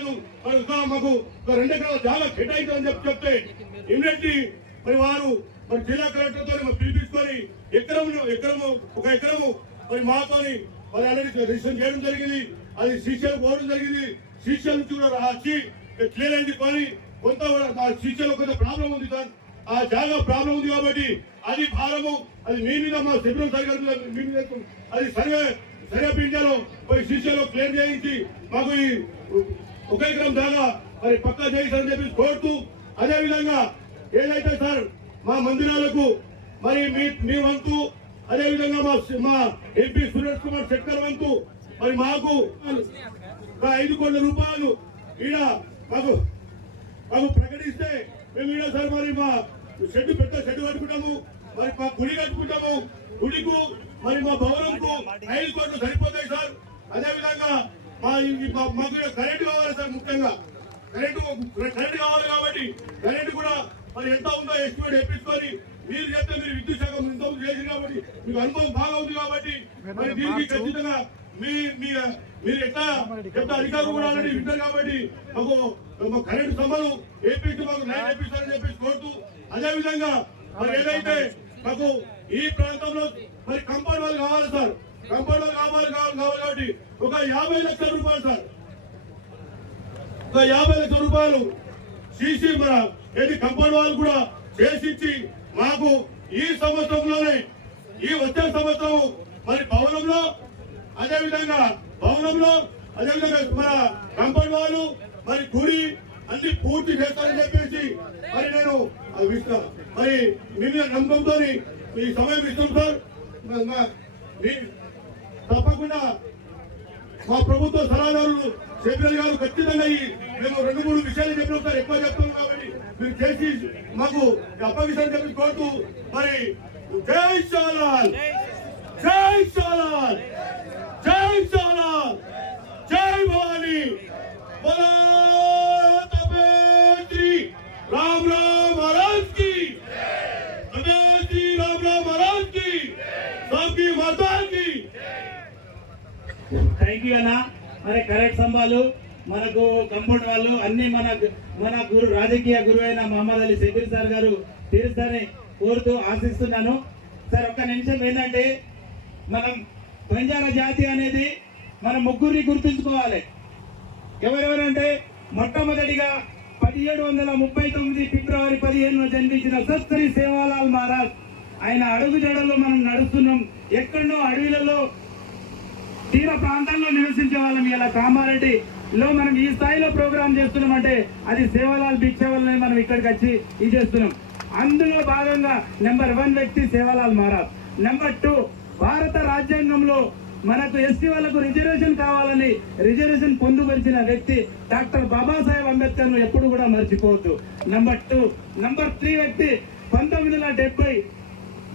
లేదు, మాకు 2 ఎకరాల జాగా కేటాయించాలని చెప్తే ఇమీడియట్లీ మరి వారు మరి జిల్లా కలెక్టర్ తో పిలిపించుకొని ఒక ఎకరము మరి మాతోని మరి ఆల్రెడీ రిజిస్ట్రేషన్ చేయడం జరిగింది. అది శ్రీశైలం పోవడం జరిగింది. శ్రీశైలం నుంచి కూడా వచ్చి క్లియర్ అయింది. కానీ కొంత శ్రీశైలం కొంత ప్రాబ్లం ఉంది సార్, ఆ జాగా ప్రాబ్లం ఉంది కాబట్టి అది భారము అది మీ మీద మా శిబిరం సరిహద్దులో మీ మీద అది సర్వే పిండియాలో పోయి శ్రీశైలం క్లియర్ చేయించి మాకు ఈ 1 ఎకరం జాగా మరి పక్కా చేయించాలని చెప్పి కోరుతూ, అదేవిధంగా ఏదైతే సార్ మా మందిరాలకు మరి మీ వంతు, అదేవిధంగా మా ఎంపీ సురేష్ కుమార్ శెట్కర్ వంతు మరి మాకు 5 కోట్ల రూపాయలు ఈడ మాకు ప్రకటిస్తే మేము ఈడ సార్ మరి మా పెద్ద షెడ్ కట్టుకుంటాము, మరి మా గుడి కట్టుకుంటాము. గుడికు మరి మా భవనంకు 5 కోట్లు సరిపోతాయి సార్. అదేవిధంగా మాకు కరెంటు కావాలి సార్, ముఖ్యంగా కరెంటు కావాలి కాబట్టి కరెంటు కూడా మరి ఎంత ఉందో ఎస్టిమేట్ వేయించుకొని మీరు చెప్తే మీరు విద్యుత్ శాఖ ఇంతకుముందు చేసింది కాబట్టి మీకు అనుభవం బాగా ఉంది కాబట్టి మరి దీనికి ఖచ్చితంగా మీరు ఎట్లా చెప్తే అధికారులు కూడా ఆల్రెడీ వింటారు కాబట్టి మాకు కరెంటు సంబంధం వేయించి మాకు న్యాయం వేపిస్తారని చెప్పేసి కోరుతూ, అదేవిధంగా మరి ఏదైతే మాకు ఈ ప్రాంతంలో మరి కంపౌండ్ వాళ్ళు కావాలి సార్, కంపౌండ్ వాళ్ళు కావాలి కాబట్టి ఒక 50 లక్షల రూపాయలు సార్, ఒక 50 లక్షల రూపాయలు సీసీ మన ఏది కంపౌండ్ వాళ్ళు కూడా చేసిచ్చి మాకు ఈ సంవత్సరంలోనే ఈ వచ్చే సంవత్సరం మరి భవనంలో అదేవిధంగా మన కంపౌండ్ వాళ్ళు మరి గుడి అన్ని పూర్తి చేస్తారని చెప్పేసి మరి నేను మరి మీ మీద నమ్మకంతో ఈ సమయం ఇస్తాం సార్. తప్పకుండా మా ప్రభుత్వ సలహాదారులు శేఖర్ గారు ఖచ్చితంగా మేము 2-3 విషయాలు చెప్పినాం సార్, ఎక్కువ చెప్తున్నాం కాబట్టి మీరు చేసి మాకు అప్పగిస్తారని చెప్పి కోరుతూ మరి జై సాలాల్, జై సాలాల్, జై సాలాల్, జై భవానీ, राम राम महाराज की, राम राम महाराज की, सबकी माता की. థ్యాంక్ యూ అన్న. మరి కరెక్ట్ సంబాలు మనకు కంపౌండ్ వాళ్ళు అన్ని మన రాజకీయ గురువు అయిన మహమ్మద్ అలీ షబీర్ సార్ గారు తీరుస్తారని కోరుతూ ఆశిస్తున్నాను. సార్ ఒక్క నిమిషం ఏంటంటే మనం బంజారా జాతి అనేది మనం ముగ్గురిని గుర్తుంచుకోవాలి. ఎవరెవరంటే మొట్టమొదటిగా 1739 ఫిబ్రవరి 15న జన్మించిన సత్శ్రీ సేవాలాల్ మహారాజ్. ఆయన అడుగు జడల్లో మనం నడుస్తున్నాం. ఎక్కడో అడవిలలో తీర ప్రాంతాల్లో నివసించే వాళ్ళం ఇలా కామారెడ్డిలో మనం ఈ స్థాయిలో ప్రోగ్రాం చేస్తున్నాం అంటే అది సేవాలాల్ భిక్ష వల్లనే మనం ఇక్కడికి వచ్చి ఇది చేస్తున్నాం. అందులో భాగంగా నెంబర్ 1 వ్యక్తి సేవాలాల్ మహారాజ్. నెంబర్ 2 భారత రాజ్యాంగంలో మనకు ఎస్టీ వాళ్ళకు రిజర్వేషన్ కావాలని రిజర్వేషన్ పొందుపరిచిన వ్యక్తి డాక్టర్ బాబాసాహెబ్ అంబేద్కర్ ను ఎప్పుడు కూడా మర్చిపోవద్దు. నెంబర్ 3 వ్యక్తి 1970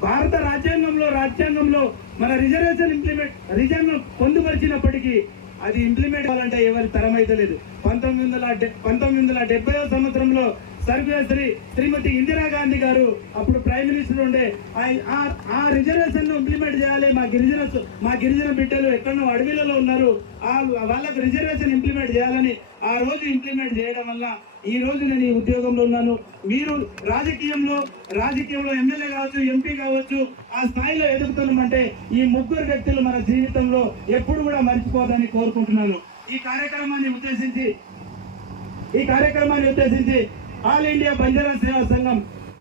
భారత రాజ్యాంగంలో మన రిజర్వేషన్ పొందుపరిచినప్పటికీ అది ఇంప్లిమెంట్ అవ్వాలంటే ఎవరి తరం అయితే లేదు. 1970వ సంవత్సరంలో శ్రీమతి ఇందిరాగాంధీ గారు అప్పుడు ప్రైమ్ మినిస్టర్ ఉండే ఆ రిజర్వేషన్ ను ఇంప్లిమెంట్ చేయాలి. మా గిరిజన బిడ్డలు ఎక్కడో అడవిలలో ఉన్నారు, వాళ్ళకి రిజర్వేషన్ ఇంప్లిమెంట్ చేయాలని ఆ రోజు ఇంప్లిమెంట్ చేయడం వల్ల ఈ రోజు నేను ఈ ఉద్యోగంలో ఉన్నాను. మీరు రాజకీయంలో ఎమ్మెల్యే కావచ్చు, ఎంపీ కావచ్చు, ఆ స్థాయిలో ఎదుగుతున్నామంటే ఈ ముగ్గురు వ్యక్తులు మన జీవితంలో ఎప్పుడు కూడా మర్చిపోదని కోరుకుంటున్నాను. ఈ కార్యక్రమాన్ని ఉద్దేశించి ఆల్ ఇండియా బంజారా సేవా సంఘం